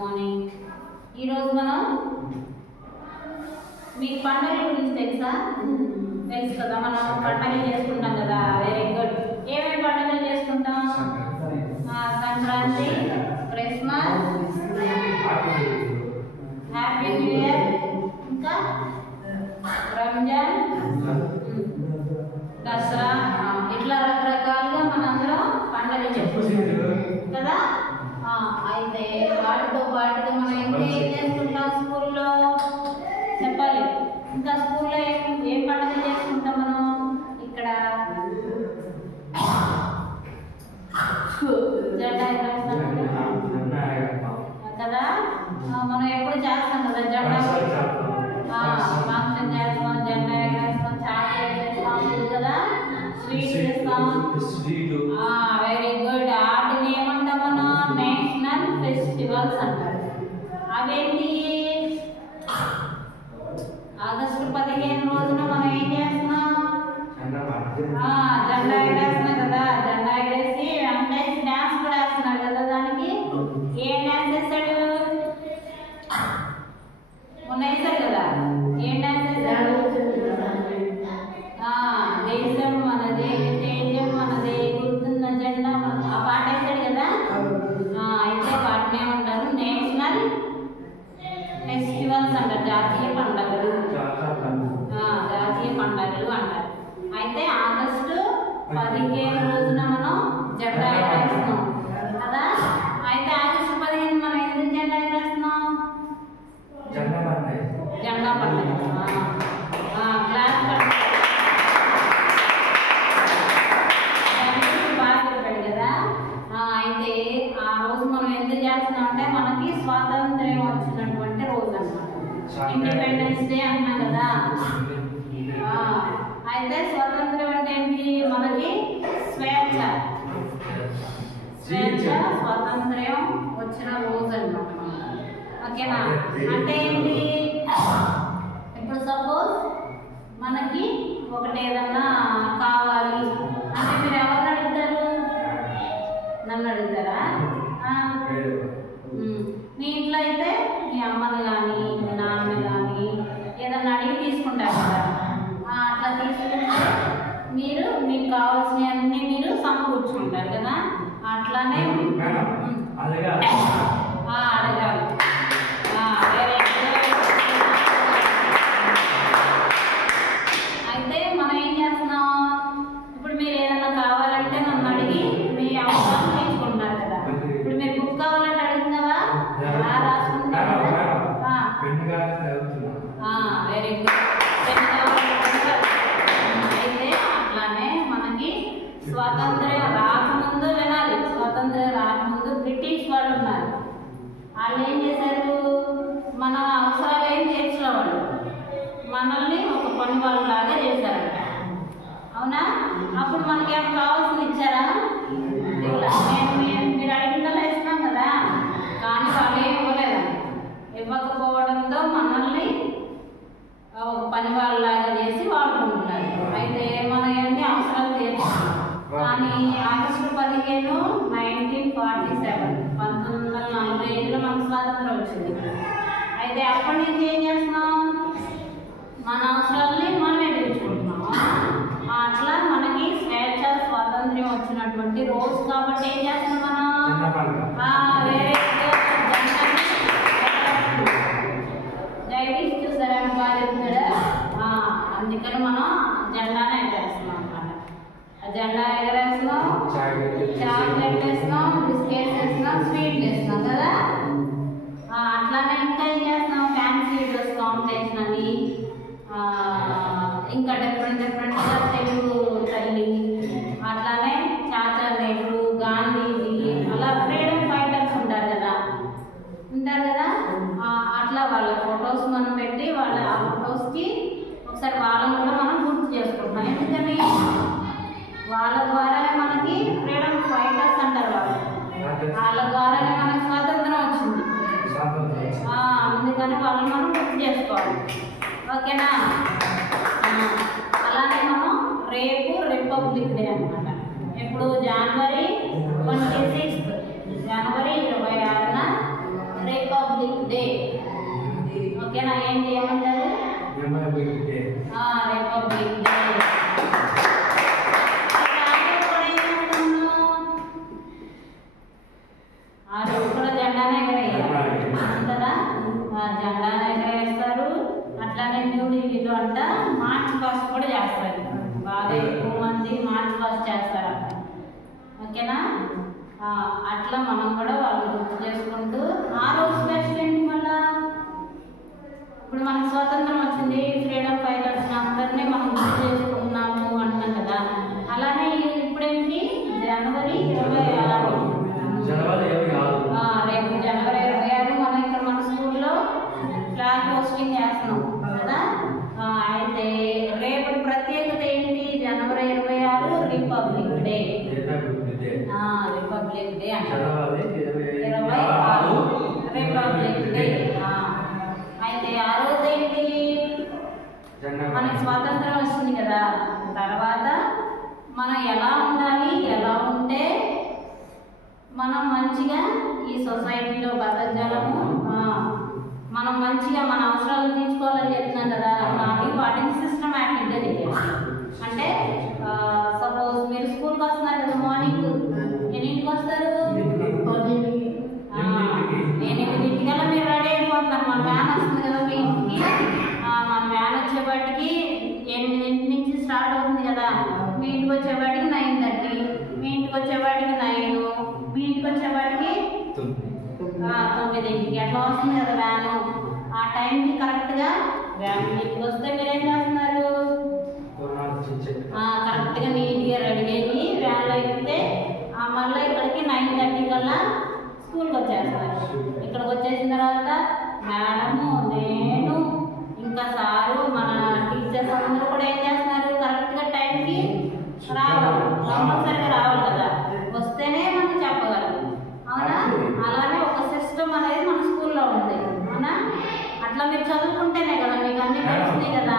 Morning. ఈరోజు మనం మీకు పండుగల గురించి తెలుసా? తెలుసు కదా, మనం పండుగలు చేసుకుంటాం కదా. Very good. ఏమేమి పండుగలు చేసుకుంటాం? Sankranti, Christmas, happy new year, ఇంకా రంజాన్, దసరా, ఇట్లా రకరకాలుగా మనందరం పండుగలు చేసుకుంటాం కదా. అయితే వాటితో పాటుగా మనం ఇంకా ఏం చేసుకుంటాం? స్కూల్లో చెప్పాలి. ఇంకా స్కూల్లో ఏం పండుగలు చేసుకుంటాం మనం? ఇక్కడ జెండా ఎగరేస్తాం కదా. మనం ఎప్పుడు చేస్తాం కదా జెండా ఫంక్షన్ చేస్తాం, జెండా ఎగరేస్తాం, చాట్ చేస్తాం కదా, స్వీట్ చేస్తాం. Very good. వాటిని ఏమంటాం మనం? నేషనల్ ఫెస్టివల్స్ అంటారు. అవేంటి? ఆగస్టు 15 రోజున మనం ఏం చేస్తున్నాం? జెండా ఎగరేస్తున్నాం కదా. జెండా ఎగరేసి వెంకటేష్ డాన్స్ కూడా వేస్తున్నారు కదా. దానికి ఏం డాన్స్ వేస్తాడు? మొన్న వేశారు కదా. ఏం డాన్స్ వేశాడు? దేశం మనదే, తేజం మనదే, గుర్తున్న జెండా ఆ పాట వేశాడు కదా. అయితే వాటిని ఏమంటారు? నేషనల్ ఫెస్టివల్స్ అంటారు, జాతీయ పండుగలు. జాతీయ పండుగలు అంటారు. అయితే ఆగస్టు 15 రోజున మనం జెండా ఎగరేస్తున్నాం కదా. అయితే ఆగస్టు 15 మనం ఎందుకు జెండా ఎగరేస్తున్నాం? జెండా పండుగ. క్లాస్ బాగా చెప్పాడు కదా. అయితే ఆ రోజు మనం ఎందుకు చేస్తున్నాం అంటే మనకి స్వాతంత్ర్యం వచ్చినటువంటి రోజు అన్నమాట. ఇండిపెండెన్స్ డే అంటున్నాం కదా. అయితే స్వాతంత్ర్యం అంటే ఏంటి? మనకి స్వేచ్ఛ, స్వాతంత్ర్యం వచ్చిన రోజు అన్నమాట. ఓకేనా? అంటే ఏంటి? ఇప్పుడు సపోజ్ మనకి ఒకటి ఏదన్నా కావాలి అంటే మీరు ఎవరిని అడుగుతారు? నన్ను అడుగుతారా? మీ ఇంట్లో అయితే మీ అమ్మని కానీ మీ నాన్నని కానీ ఏదన్నా అడిగి తీసుకుంటారు కదా. అట్లా తీసుకుంటే మీరు మీకు కావాల్సినవన్నీ మీరు సమకూర్చుకుంటారు కదా. అట్లానే అడగాలి. అయితే మనం ఏం చేస్తున్నాం? ఇప్పుడు మీరు ఏదన్నా కావాలంటే నన్ను అడిగి మీ అవసరం తీసుకుంటారు కదా. ఇప్పుడు మీరు బుక్ కావాలంటే అడుగుతున్నావా? రాసుకుంటారు. Very good. అయితే అట్లానే మనకి స్వాతంత్ర్యం రాకముందు వినాలి. స్వాతంత్ర్యం రాకముందు బ్రిటిష్ వాళ్ళు ఉన్నారు. వాళ్ళు ఏం చేశారు? మన అవసరాలు ఏం తీర్చేవాళ్ళు, మనల్ని ఒక పని వాళ్ళలాగా చేశారంట. అవునా? అప్పుడు మనకి ఏమైనా కావాల్సింది ఇచ్చారా? మీరు అడిగిందలా ఇస్తున్నాం కదా. కానీ వాళ్ళు ఏం ఇవ్వలేదండి. ఇవ్వకపోవడంతో మనల్ని ఒక పని వాళ్ళలాగా చేసి వాడుకుంటున్నారు. అయితే మనం ఏంటి అవసరాలు తీర్చాలి. కానీ ఆగస్టు 15 1947 1945లో మనకు స్వాతంత్రం వచ్చింది. అయితే అప్పటి నుంచి ఏం చేస్తున్నాం? మన అవసరాలని మనమే తీర్చుకుంటున్నాం. అట్లా మనకి స్వేచ్ఛ స్వాతంత్ర్యం వచ్చినటువంటి రోజు కాబట్టి ఏం చేస్తున్నాం మనం? జగదీష్ చూసారా బాగా చెప్తాడా? అందుకని మనం జెండానే ఎగరేస్తున్నాం అన్నమాట. జెండా ఎగరేస్తున్నాం, చాక్లెట్ వేస్తున్నాం, బిస్కెట్స్ వేస్తున్నాం, స్వీట్లు వేస్తున్నాం కదా. అట్లానే ఇంకా ఏం చేస్తున్నాం? ఫ్యాన్సీ డ్రెస్ కాంపిటీషన్ అని, ఇంకా డిఫరెంట్గా తెలుగు తల్లి, అట్లానే చాచా నెహ్రూ, గాంధీజీ, అలా ఫ్రీడమ్ ఫైటర్స్ ఉంటారు కదా. అట్లా వాళ్ళ ఫొటోస్ మనం పెట్టి వాళ్ళ ఆ ఫొటోస్కి ఒకసారి వాళ్ళని కూడా మనం గుర్తు చేసుకుంటున్నాం. ఎందుకని? వాళ్ళ ద్వారానే మనకి ఫ్రీడమ్ ఫైటర్స్ అంటారు. వాళ్ళ ద్వారానే మనకి స్వాతంత్రం వచ్చింది. అందుకని వాళ్ళని మనం గుర్తు చేసుకోవాలి. ఓకేనా? అలానే మనం రేపు రిపబ్లిక్ డే అన్నమాట. ఇప్పుడు జనవరి 26 జనవరి 26న రిపబ్లిక్ కదా, జెండా ఎగరేస్తారు. అట్లానే న్యూ ఢిల్లీలో అంట మార్చ్ పాస్ట్ కూడా చేస్తారు. బాగా ఎక్కువ మంది మార్చ్ పాస్ట్ చేస్తారు. ఓకేనా? అట్లా మనం కూడా వాళ్ళు గుర్తు చేసుకుంటూ ఆ రోజు స్పెషల్ ఏంటి మళ్ళా ఇప్పుడు మనకు స్వాతంత్రం వచ్చింది, ఫ్రీడమ్ ఫైటర్స్ అందరినీ మనం గుర్తు చేసుకుంటున్నాము అంటున్నాం కదా. అలానే ఇప్పుడేంటి జనవరి 26. రేపు జనవరి 26 మనం ఇక్కడ మన స్కూల్లో ఫ్లాగ్ హోస్టింగ్ చేస్తున్నాం కదా. అయితే రేపు ప్రత్యేకత ఏంటి? జనవరి 26 రిపబ్లిక్ డే. రిపబ్లిక్ డే అంటారు. 26 రిపబ్లిక్ డే. అయితే ఆ రోజు ఏంటి? మనకి స్వాతంత్రం వచ్చింది కదా. తర్వాత మనం ఎలా ఉండాలి, ఎలా ఉంటే మనం మంచిగా ఈ సొసైటీలో బతకగలము, మనం మంచిగా మన అవసరాలు తీర్చుకోవాలని చెప్తున్నాం కదా. కానీ వాటిని సిస్టమాటిక్గా చేయాలి. అంటే సపోజ్ మీరు స్కూల్కి వస్తున్నారు కదా, మార్నింగ్ ఎన్నింటికి వస్తారు? 8:00కల్లా మీరు రెడీ అయిపోతున్నారు. మన వ్యాన్ వస్తుంది కదా మీ ఇంటికి. మన వ్యాన్ వచ్చేపాటికి 8 నుంచి స్టార్ట్ అవుతుంది కదా. మీ ఇంటికి వచ్చేపాటికి 9:30, మీ ఇంటికి వచ్చేపాటికి 9, మీ ఇంటికి వచ్చేపాటికి 9:00 అట్లా వస్తుంది కదా వ్యాను. ఆ టైంకి కరెక్ట్గా వ్యాన్ ఇంటికి వస్తే మీరేం చేస్తున్నారు? కరెక్ట్గా నీట్గా రెడీ అయ్యి వ్యాన్లో ఎక్కితే మళ్ళీ ఇక్కడికి 9:30 కల్లా స్కూల్కి వచ్చేస్తారు. ఇక్కడికి వచ్చేసిన తర్వాత మేడము, నేను, ఇంకా సారు, మన టీచర్స్ అందరూ కూడా ఏం చేస్తున్నారు? కరెక్ట్గా టైంకి రావాలి, కంపల్సరీగా రావాలి కదా. వస్తేనే మనం చెప్పగలం. అవునా? అలానే ఒక సిస్టమ్ అనేది మన స్కూల్లో ఉంది. అవునా? అట్లా మీరు చదువుకుంటేనే కదా మీకు అన్నీ తెలిసినాయి కదా.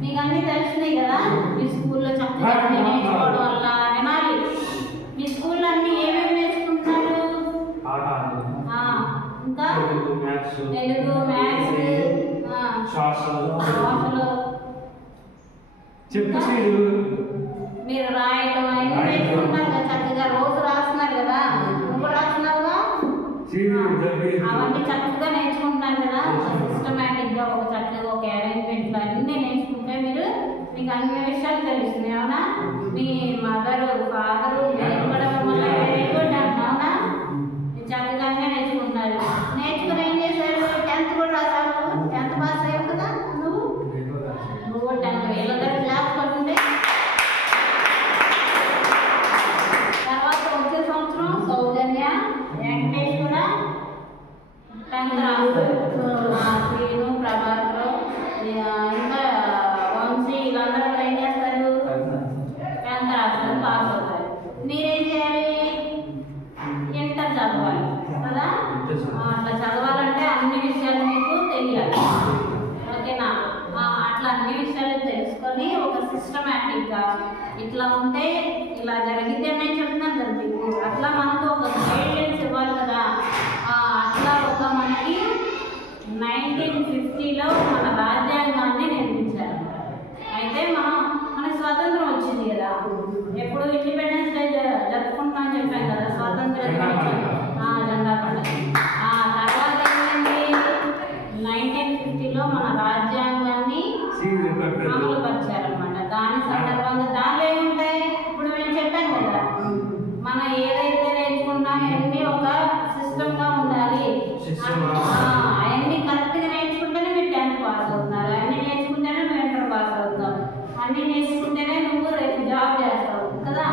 మీకు అన్నీ తెలిసినాయి కదా. మీ స్కూల్లో చక్కగా నేర్చుకోవడం వల్ల వినాలి. మీ స్కూల్లో అన్నీ ఏమేమి నేర్చుకుంటున్నారు? ఇంకా తెలుగు, మ్యాథ్స్, భాషలు, మీరు రాయడం అన్నీ నేర్చుకుంటున్నారు కదా. చక్కగా రోజు రాస్తున్నారు కదా. నువ్వు రాస్తున్నావుగా, అవన్నీ చక్కగా నేర్చుకుంటున్నారు కదా. సిస్టమేటిక్గా ఒక చక్కగా ఒక అరేంజ్మెంట్లో అన్నీ నేర్చుకుంటే మీకు అన్ని విషయాలు తెలుస్తుంది. అవునా? మీ మదరు, ఫాదరు నేను కూడా మిమ్మల్ని వెరీ గుడ్ అంటున్నా. మీరు చక్కగానే నేర్చుకుంటున్నారు. నేర్చుకుని ఏం చేశారు? 10th కూడా రాసావు. 10th పాస్ అయ్యావు కదా నువ్వు. 10th వీళ్ళందరూ క్లాస్ పడుతుంటే తర్వాత వచ్చే సంవత్సరం సౌజన్య, వెంకటేష్ కూడా 10th రాస్తారు. శ్రీను, ప్రభాకర్, ఇంకా వంశీ వీళ్ళందరూ కూడా ఏం చేస్తారు? 10th రాస్తారు, పాస్ అవుతారు. మీరేం చేయాలి? ఇంటర్ చదవాలి కదా. అట్లా చదవాలంటే అన్ని విషయాలు మీకు తెలియాలి. ఓకేనా? అట్లా అన్ని విషయాలు తెలుసుకొని ఒక సిస్టమేటిక్గా ఇట్లా ఉంటే ఇలా జరిగితే నేను చెప్తున్నాను కదా మీకు. అట్లా మనకు ఒక గైడ్లైన్స్ ఇవ్వాలి కదా. అట్లా ఒక మనకి 1950లో మన రాజ్యాంగాన్ని నిర్మించారు. అయితే మనకి స్వాతంత్రం వచ్చింది కదా. ఎప్పుడు ఇండిపెండెన్స్ డే జరుపుకుంటామని చెప్పాం కదా. స్వాతంత్ర జెండా పండుగ. తర్వాత ఏమైంది? 1950లో మన రాజ్యాంగాన్ని అమలు పరిచారనమాట. దాని సందర్భంగా దానిలో ఏముంటాయి? ఇప్పుడు నేను చెప్పాను కదా, మనం ఏదైతే నేర్చుకున్నాం అన్నీ ఒక సిస్టమ్గా ఉండాలి. అవన్నీ కరెక్ట్గా నేర్చుకుంటేనే మీరు 10th పాస్ అవుతున్నారు. అన్నీ నేర్చుకుంటేనే నువ్వు ఇంటర్ పాస్ అవుతావు. అన్నీ నేర్చుకుంటేనే నువ్వు రేపు జాబ్ చేస్తావు కదా.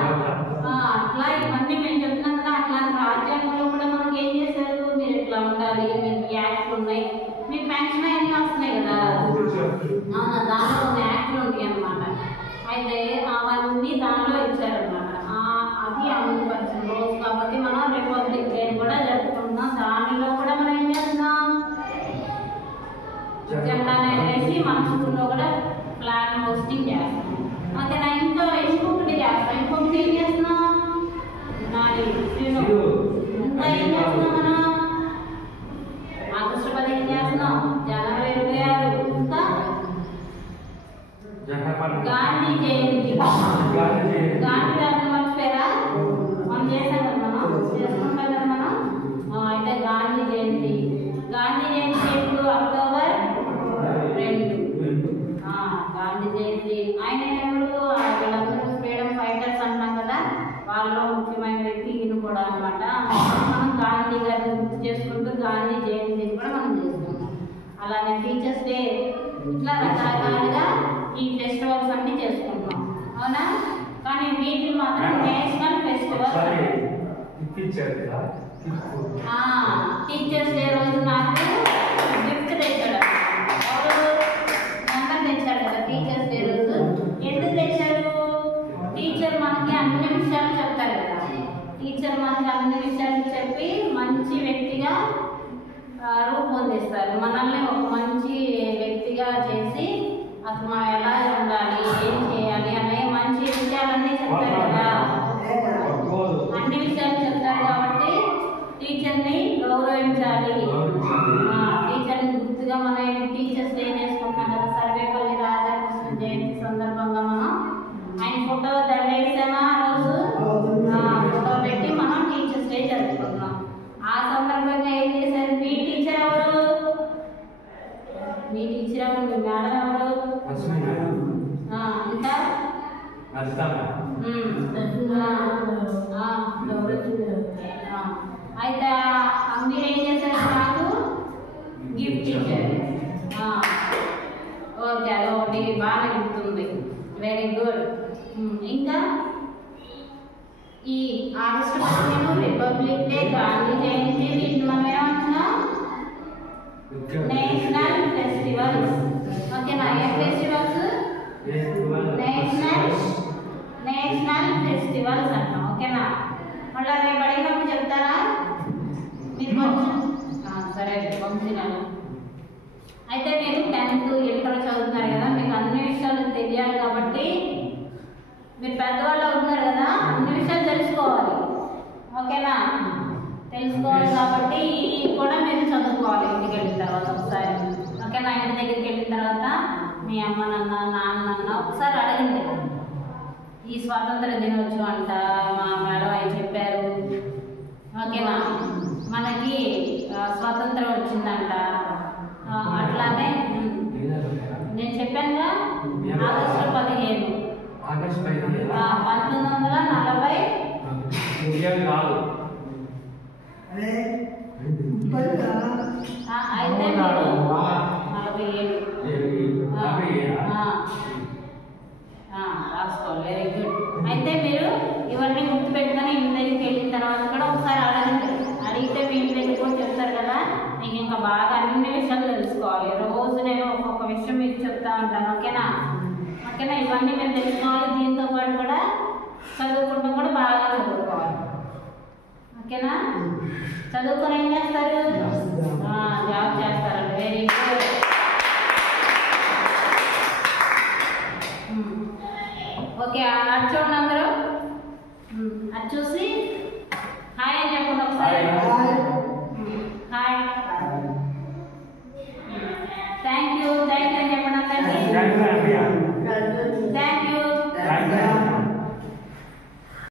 అట్లా ఇవన్నీ మేము చెప్తున్నాం కదా. అట్లాంటి రాజ్యాంగంలో కూడా మనకి ఏం చేశారు? మీరు ఇట్లా ఉండాలి, మీకు యాక్ట్లు ఉన్నాయి, మీకు పెన్షన్ అన్నీ వస్తున్నాయి కదా. దాంట్లో కొన్ని యాక్ట్లు ఉంటాయి అన్నమాట. అయితే అవన్నీ దానిలో ఇచ్చారనమాట. అది అమలు పరిచిన రోజు కాబట్టి మనం రిపబ్లిక్ డే కూడా జరుపుకుంటున్నాం. దానిలో కూడా మనం ఏం చేస్తున్నాం? జెండాను ఎగరేసి మన స్కూల్లో కూడా ఫ్లాగ్ హోస్టింగ్ చేస్తాం. ఓకేనా? ఇంకొకటి చేస్తాం. ఇంకొకటి ఏం చేస్తున్నాం? ఇంకా ఏం చేస్తున్నాం? మనం ఆగస్టు 15 చేస్తున్నాం, జనవరి 26, ఇంకా గాంధీ జయంతి. గాంధీ గారిని మర్చిపోయారా? మనం చేసాం కదా, మనం చేసుకుంటాం కదా. మనం గాంధీ జయంతిని కూడా మనం చేసుకుంటాం. అలానే టీచర్స్ డే, ఇట్లా రకరకాలుగా ఈ ఫెస్టివల్స్ అన్నీ చేసుకుంటున్నాం, అవునా? కానీ వీటిని మాత్రం నేషనల్ ఫెస్టివల్స్. టీచర్స్ డే రోజు నాకు గిఫ్ట్ తెచ్చాడు. ఎవరు? నెంబర్ తెచ్చాడు కదా టీచర్స్ డే రోజు. ఎందుకు తెచ్చాడు? టీచర్ మనకి అన్ని విషయాలు చెప్తారు కదా. టీచర్ మనకి అన్ని విషయాలు చెప్పి మంచి వ్యక్తిగా రూపొందిస్తారు. మనల్ని ఒక మంచి వ్యక్తిగా చేసి అసలు మనం ఎలా ఉండాలి, ఏం చేయాలి అనే మంచి విషయాలన్నీ చెప్తారు కదా. అన్ని విషయాలు చెప్తారు కాబట్టి టీచర్ని గౌరవించాలి. టీచర్ని గుర్తుగా మనం టీచర్స్ డే చేసుకుంటున్నాం కదా. సర్వేపల్లి రాధాకృష్ణ జయంతి సందర్భంగా మనం ఆయన ఫోటో దండేసామా ఆ రోజు, ఫోటో పెట్టి మనం టీచర్స్ డే జరుపుకుంటున్నాం. ఆ సందర్భంగా ఏం చేశారు? మీ టీచర్ ఎవరు? మీ టీచర్ ఎవరు? మీ మేడం ఎవరు? ఇంకా అయితే మీరేం చేశారు? నాకు గిఫ్ట్ ఇచ్చారు. ఓకే, అది ఒకటి బాగా గుర్తుంది. Very good. ఇంకా ఈ August 15 republic day, Gandhi Jayanti, వీటిని మనం ఏమంటున్నాం? National festivals. ఓకేనా? ఏ ఫెస్టివల్స్? నేషనల్ ఫెస్టివల్స్ అంటాం. ఓకేనా? మళ్ళీ రేపు అడిగినప్పుడు చెప్తారా మీరు? కొంచెం సరే పంపినాను. అయితే మీరు 10th ఇంటర్ చదువుతున్నారు కదా, మీకు అన్ని విషయాలు తెలియాలి కాబట్టి మీరు పెద్దవాళ్ళు అవుతున్నారు కదా, అన్ని విషయాలు తెలుసుకోవాలి. ఓకేనా? తెలుసుకోవాలి కాబట్టి ఇది కూడా మీరు చదువుకోవాలి ఇంటికి వెళ్ళిన తర్వాత ఒకసారి. ఓకేనా? ఇంటి దగ్గరికి వెళ్ళిన తర్వాత మీ అమ్మనన్నా నాన్నన్నా ఒకసారి అడగండి. ఈ స్వాతంత్ర దినోత్సవం అంట మా మేడం అవి చెప్పారు. ఓకేనా? మనకి స్వాతంత్రం వచ్చిందంట. అట్లానే నేను చెప్పానుగా ఆగస్టు 15 1940. అయితే మీరు 47 రాసుకోవాలి. Very good. అయితే మీరు ఇవన్నీ గుర్తుపెట్టుకొని ఇంటి దగ్గరికి వెళ్ళిన తర్వాత కూడా ఒకసారి అడగండి. అడిగితే మీ ఇంటి దగ్గర కూడా చెప్తారు కదా. మీకు ఇంకా బాగా అన్ని విషయాలు తెలుసుకోవాలి. రోజు నేను ఒక్కొక్క విషయం మీకు చెప్తా ఉంటాను. ఓకేనా? ఓకేనా? ఇవన్నీ మీరు తెలుసుకోవాలి. దీంతో పాటు కూడా చదువుకుంటూ కూడా బాగా చదువుకోవాలి. ఓకేనా? చదువుకొని ఏం చేస్తారు? జాబ్ చేస్తారండి. Very good. ఓకే, అది చూడండి అందరూ. అది చూసి